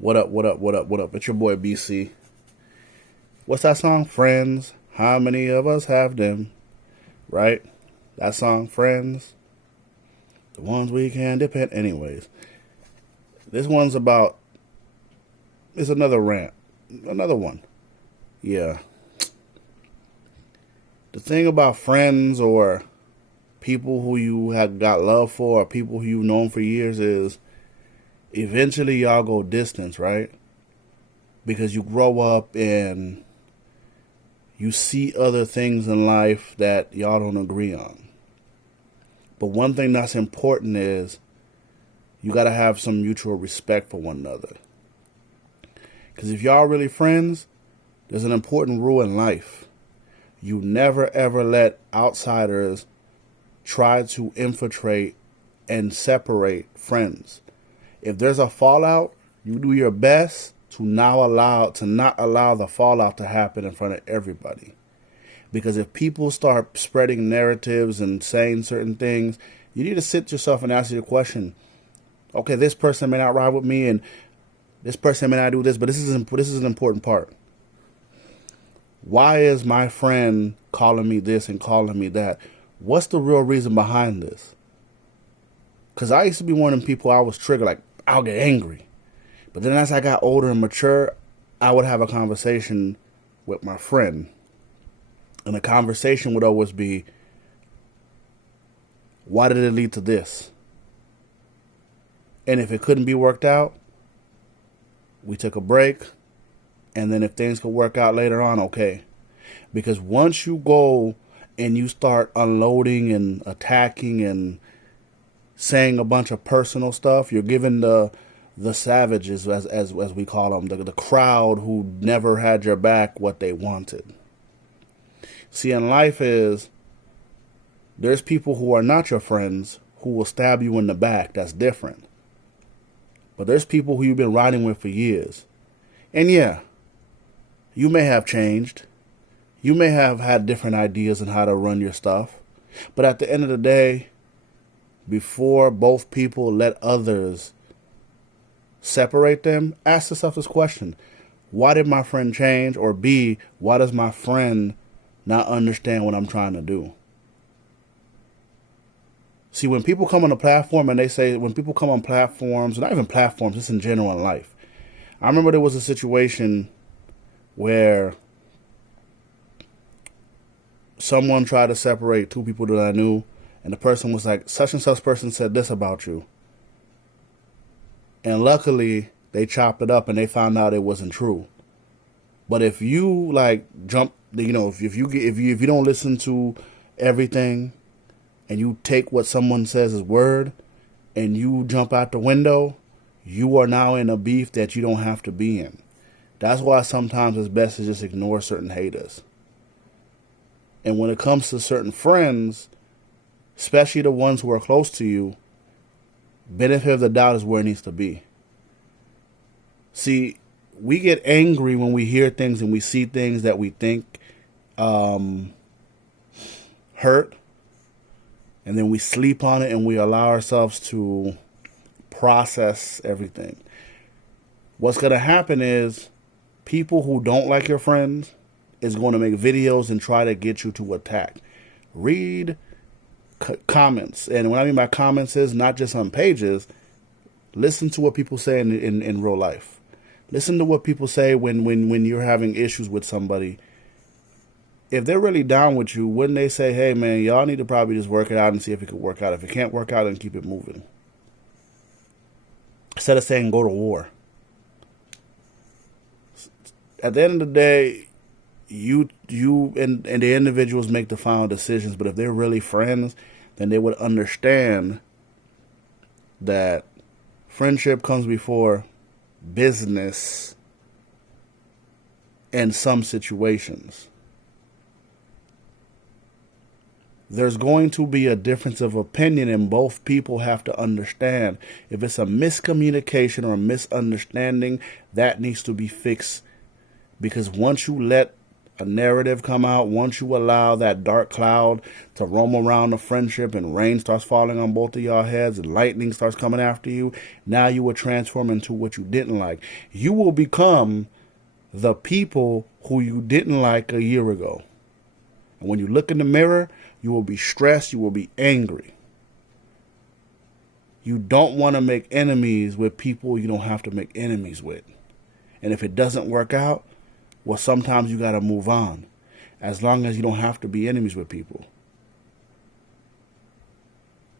What up, what up, what up, what up? It's your boy BC. What's that song? Friends. How many of us have them? Right? That song, Friends. The ones we can depend. Anyways, this one's about. It's another rant. Another one. Yeah. The thing about friends or people who you have got love for or people who you've known for years is eventually y'all go distance, right? Because you grow up and you see other things in life that y'all don't agree on. But one thing that's important is you got to have some mutual respect for one another. Because if y'all really friends, there's an important rule in life. You never ever let outsiders try to infiltrate and separate friends. If there's a fallout, you do your best to not allow the fallout to happen in front of everybody. Because if people start spreading narratives and saying certain things, you need to sit yourself and ask your question. Okay, this person may not ride with me, and this person may not do this, but this is an important part. Why is my friend calling me this and calling me that? What's the real reason behind this? Because I used to be one of them people, I was triggered, like, I'll get angry. But then as I got older and mature, I would have a conversation with my friend. And the conversation would always be, why did it lead to this? And if it couldn't be worked out, we took a break. And then if things could work out later on, okay. Because once you go and you start unloading and attacking and saying a bunch of personal stuff, you're giving the savages, as we call them, the crowd who never had your back, what they wanted. See, in life there's people who are not your friends who will stab you in the back. That's different. But there's people who you've been riding with for years. And yeah, you may have changed. You may have had different ideas on how to run your stuff. But at the end of the day, before both people let others separate them, ask yourself this question. Why did my friend change? Or B, why does my friend not understand what I'm trying to do? See, when people come on a platform and when people come on platforms, not even platforms, just in general in life. I remember there was a situation where someone tried to separate two people that I knew, and the person was like, such and such person said this about you. And luckily, they chopped it up and they found out it wasn't true. But if you if you don't listen to everything and you take what someone says as word and you jump out the window, you are now in a beef that you don't have to be in. That's why sometimes it's best to just ignore certain haters. And when it comes to certain friends, especially the ones who are close to you, benefit of the doubt is where it needs to be. See, we get angry when we hear things and we see things that we think hurt. And then we sleep on it and we allow ourselves to process everything. What's going to happen is people who don't like your friends is going to make videos and try to get you to attack. Read comments. And what I mean by comments is not just on pages. Listen to what people say in real life. Listen to what people say when you're having issues with somebody. If they're really down with you, wouldn't they say, hey, man, y'all need to probably just work it out and see if it could work out. If it can't work out, then keep it moving. Instead of saying go to war. At the end of the day, you and the individuals make the final decisions. But if they're really friends, then they would understand that friendship comes before business in some situations. There's going to be a difference of opinion, and both people have to understand. If it's a miscommunication or a misunderstanding, that needs to be fixed. Because once you let a narrative come out, once you allow that dark cloud to roam around the friendship and rain starts falling on both of y'all heads and lightning starts coming after you, now you will transform into what you didn't like. You will become the people who you didn't like a year ago. And when you look in the mirror, you will be stressed, you will be angry. You don't want to make enemies with people you don't have to make enemies with. And if it doesn't work out, well, sometimes you got to move on. As long as you don't have to be enemies with people.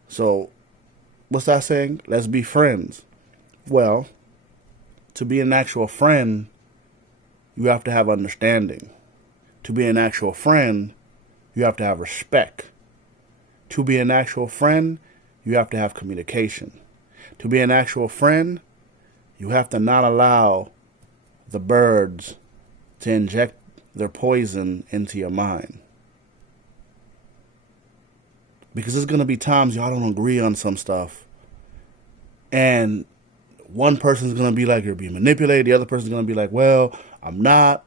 So, what's that saying? Let's be friends. Well, to be an actual friend, you have to have understanding. To be an actual friend, you have to have respect. To be an actual friend, you have to have communication. To be an actual friend, you have to not allow the birds to inject their poison into your mind. Because there's going to be times y'all don't agree on some stuff. And one person's going to be like, you're being manipulated. The other person's going to be like, well, I'm not.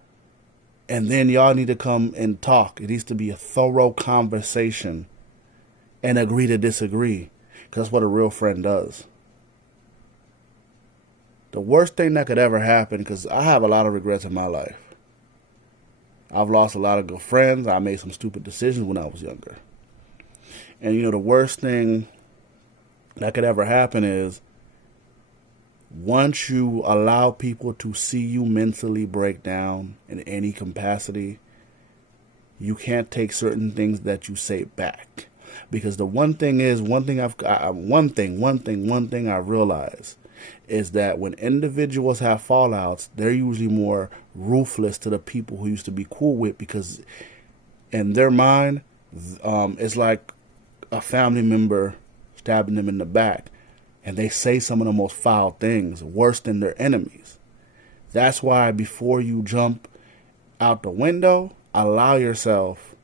And then y'all need to come and talk. It needs to be a thorough conversation and agree to disagree. Because that's what a real friend does. The worst thing that could ever happen, because I have a lot of regrets in my life. I've lost a lot of good friends. I made some stupid decisions when I was younger. And the worst thing that could ever happen is once you allow people to see you mentally break down in any capacity, you can't take certain things that you say back. Because the one thing I've realized is that when individuals have fallouts, they're usually more ruthless to the people who used to be cool with, because in their mind, it's like a family member stabbing them in the back, and they say some of the most foul things, worse than their enemies. That's why before you jump out the window, allow yourself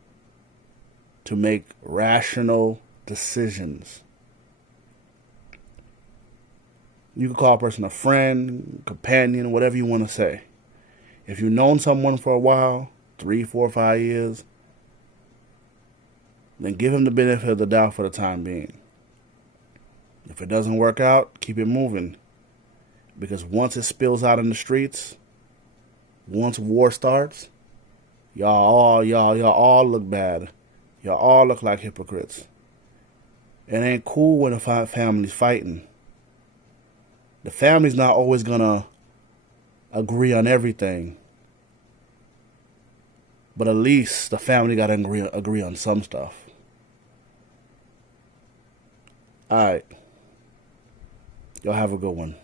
to make rational decisions. You can call a person a friend, companion, whatever you want to say. If you've known someone for a while, 3, 4, 5 years, then give him the benefit of the doubt for the time being. If it doesn't work out, keep it moving. Because once it spills out in the streets, once war starts, y'all all look bad. Y'all all look like hypocrites. It ain't cool when a family's fighting. The family's not always gonna agree on everything. But at least the family gotta agree on some stuff. Alright. Y'all have a good one.